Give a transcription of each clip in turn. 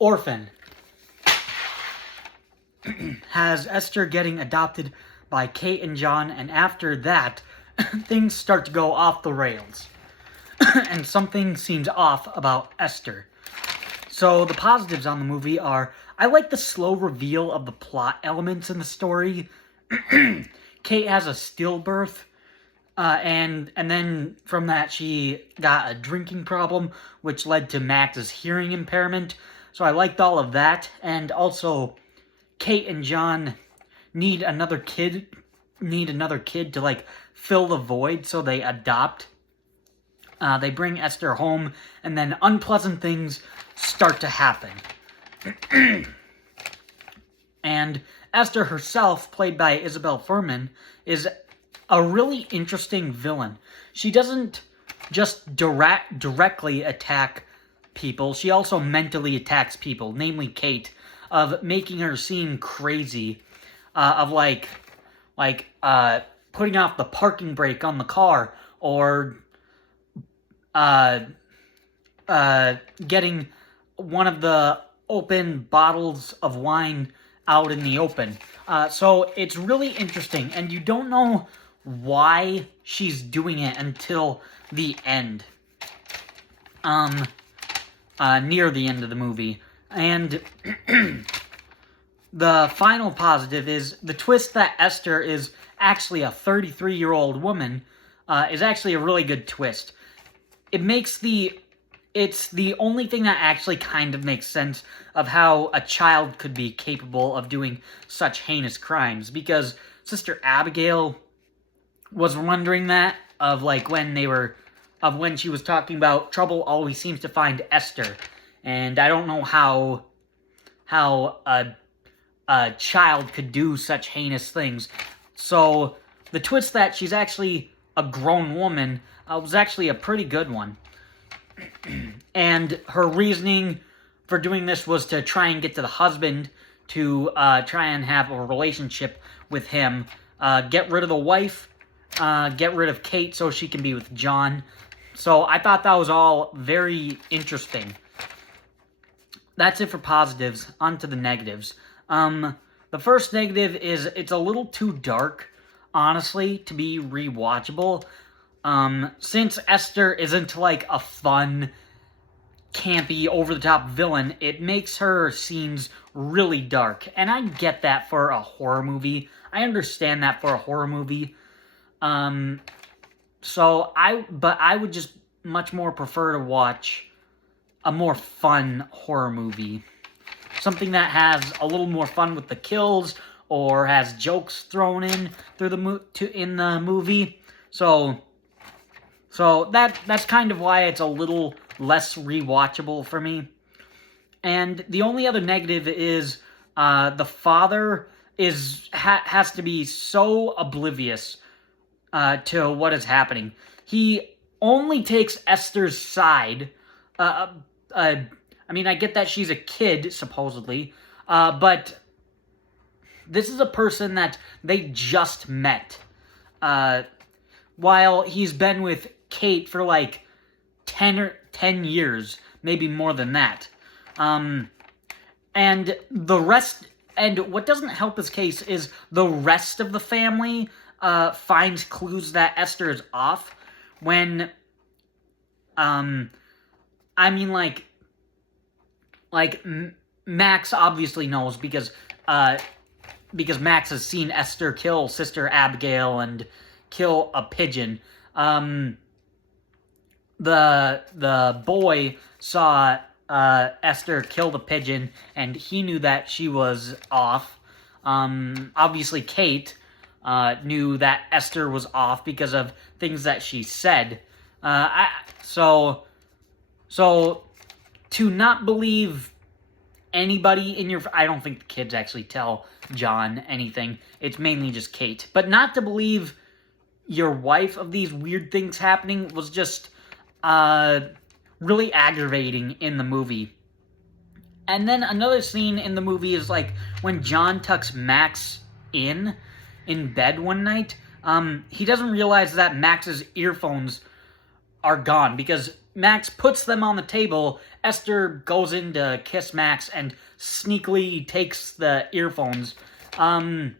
Orphan has Esther getting adopted by Kate and John, and after that, things start to go off the rails. And something seems off about Esther. So the positives on the movie are, I like the slow reveal of the plot elements in the story. Kate has a stillbirth, and then from that she got a drinking problem, which led to Max's hearing impairment. So I liked all of that, and also Kate and John need another kid to like fill the void, so they adopt. They bring Esther home, and then unpleasant things start to happen. And Esther herself, played by Isabel Fuhrman, is a really interesting villain. She doesn't just directly attack people, she also mentally attacks people, namely Kate, of making her seem crazy, of putting off the parking brake on the car, or getting one of the open bottles of wine out in the open. So it's really interesting, and you don't know why she's doing it until the end. Near the end of the movie. And the final positive is the twist that Esther is actually a 33-year-old woman is actually a really good twist. It's the only thing that actually kind of makes sense of how a child could be capable of doing such heinous crimes, because Sister Abigail was wondering that, of when she was talking about trouble always seems to find Esther, and I don't know how a child could do such heinous things. So the twist that she's actually a grown woman was actually a pretty good one. And her reasoning for doing this was to try and get to the husband, to try and have a relationship with him, get rid of the wife, get rid of Kate so she can be with John. So I thought that was all very interesting. That's it for positives. On to the negatives. The first negative is it's a little too dark, honestly, to be rewatchable. Since Esther isn't like a fun, campy, over-the-top villain, it makes her scenes really dark. And I get that for a horror movie. I understand that for a horror movie. But I would just much more prefer to watch a more fun horror movie. Something that has a little more fun with the kills, or has jokes thrown in through in the movie. So that's kind of why it's a little less rewatchable for me. And the only other negative is the father has to be so oblivious to what is happening. He only takes Esther's side. I mean, I get that she's a kid, supposedly, but this is a person that they just met. While he's been with Kate for like 10 years, maybe more than that. And what doesn't help his case is the rest of the family finds clues that Esther is off when, Max obviously knows because Max has seen Esther kill Sister Abigail and kill a pigeon. The boy saw Esther kill the pigeon, and he knew that she was off. Obviously, Kate knew that Esther was off because of things that she said. So to not believe anybody in your... I don't think the kids actually tell John anything. It's mainly just Kate. But not to believe your wife of these weird things happening was just really aggravating in the movie. And then another scene in the movie is like when John tucks Max in bed one night. He doesn't realize that Max's earphones are gone because Max puts them on the table, Esther goes in to kiss Max and sneakily takes the earphones. And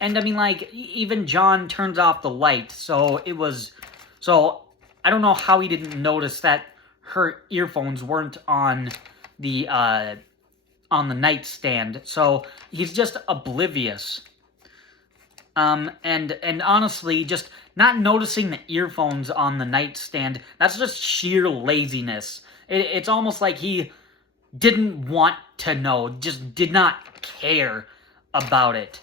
I mean, like, even John turns off the light, so I don't know how he didn't notice that her earphones weren't on the nightstand, so he's just oblivious. And honestly, just not noticing the earphones on the nightstand, that's just sheer laziness. It's almost like he didn't want to know, just did not care about it.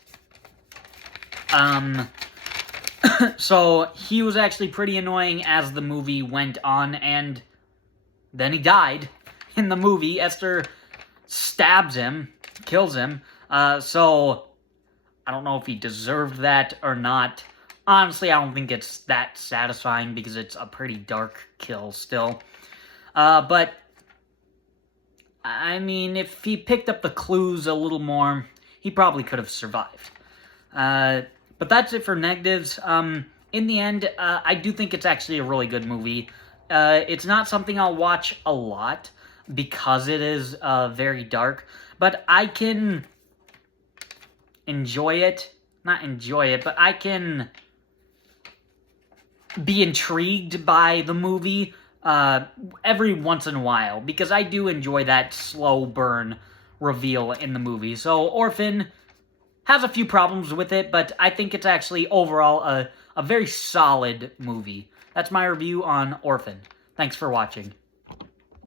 So he was actually pretty annoying as the movie went on, and then he died. In the movie, Esther stabs him, kills him, so I don't know if he deserved that or not. Honestly, I don't think it's that satisfying because it's a pretty dark kill still. But, I mean, if he picked up the clues a little more, he probably could have survived. But that's it for negatives. In the end, I do think it's actually a really good movie. It's not something I'll watch a lot because it is very dark, but I can enjoy it. Not enjoy it, but I can be intrigued by the movie every once in a while, because I do enjoy that slow burn reveal in the movie. So Orphan has a few problems with it, but I think it's actually overall a very solid movie. That's my review on Orphan. Thanks for watching.